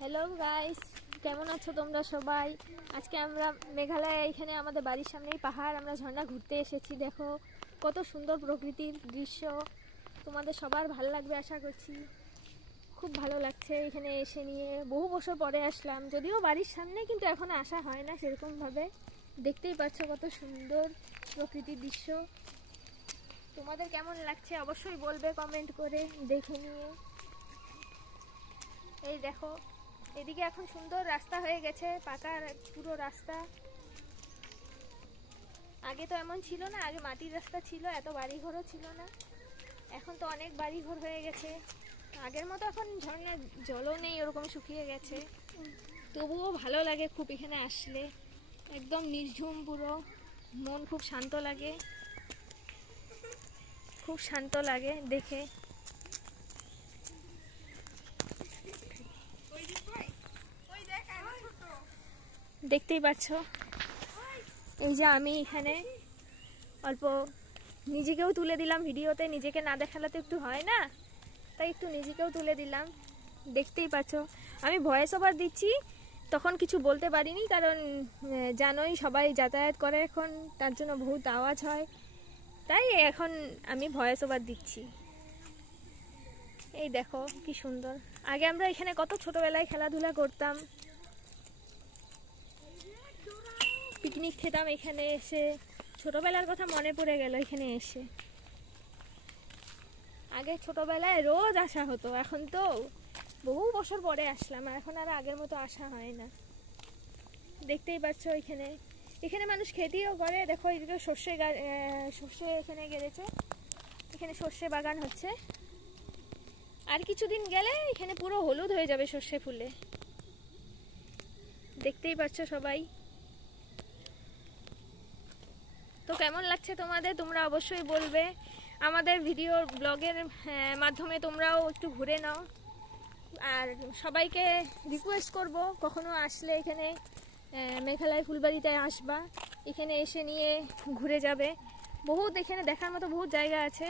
Hello guys, কেমন আছো তোমরা সবাই? আজকে আমরা মেঘালয়, এখানে আমাদের বাড়ির সামনেই পাহাড়, আমরা ঝর্ণা ঘুরতে এসেছি। দেখো কত সুন্দর প্রকৃতির দৃশ্য, তোমাদের সবার ভালো লাগবে আশা করছি। খুব ভালো লাগছে এখানে এসে নিয়ে, বহু বছর পরে আসলাম, যদিও বাড়ির সামনে, কিন্তু এখন আসা হয় না সেরকমভাবে। দেখতেই পাচ্ছ কত সুন্দর প্রকৃতির দৃশ্য। তোমাদের কেমন লাগছে অবশ্যই বলবে কমেন্ট করে দেখে নিয়ে। এই দেখো এদিকে এখন সুন্দর রাস্তা হয়ে গেছে, পাকা পুরো রাস্তা। আগে তো এমন ছিল না, আগে মাটির রাস্তা ছিল, এত বাড়িঘরও ছিল না। এখন তো অনেক বাড়িঘর হয়ে গেছে। আগের মতো এখন ঝর্ণার জলও নেই, ওরকম শুকিয়ে গেছে। তবুও ভালো লাগে খুব এখানে আসলে, একদম নির্ঝুম পুরো, মন খুব শান্ত লাগে, খুব শান্ত লাগে দেখে। দেখতেই পাচ্ছ, এই যে আমি এখানে অল্প নিজেকেও তুলে দিলাম ভিডিওতে, নিজেকে না দেখালে তো একটু হয় না, তাই একটু নিজেকেও তুলে দিলাম। দেখতেই পাচ্ছ আমি ভয়েস ওভার দিচ্ছি, তখন কিছু বলতে পারিনি, কারণ জানোই সবাই যাতায়াত করে এখন, তার জন্য বহুত আওয়াজ হয়, তাই এখন আমি ভয়েস ওভার দিচ্ছি। এই দেখো কি সুন্দর। আগে আমরা এখানে কত ছোটবেলায় খেলাধুলা করতাম, পিকনিক খেতাম এখানে এসে, ছোটবেলার কথা মনে পড়ে গেল এখানে এসে। আগে ছোটবেলায় রোজ আসা হতো, এখন তো বহু বছর পরে আসলাম, এখন আর আগের মতো আসা হয় না। দেখতেই পাচ্ছ এখানে এখানে মানুষ খেতিও করে। দেখো এদিকে সর্ষে এখানে গেড়েছে, এখানে সর্ষে বাগান হচ্ছে। আর কিছুদিন গেলে এখানে পুরো হলুদ হয়ে যাবে সর্ষে ফুলে। দেখতেই পাচ্ছ সবাই। তো কেমন লাগছে তোমাদের, তোমরা অবশ্যই বলবে। আমাদের ভিডিও ব্লগের মাধ্যমে তোমরাও একটু ঘুরে নাও। আর সবাইকে রিকোয়েস্ট করব, কখনো আসলে এখানে মেঘালয় ফুলবাড়িতে আসবা, এখানে এসে নিয়ে ঘুরে যাবে। বহুত এখানে দেখার মতো বহুত জায়গা আছে।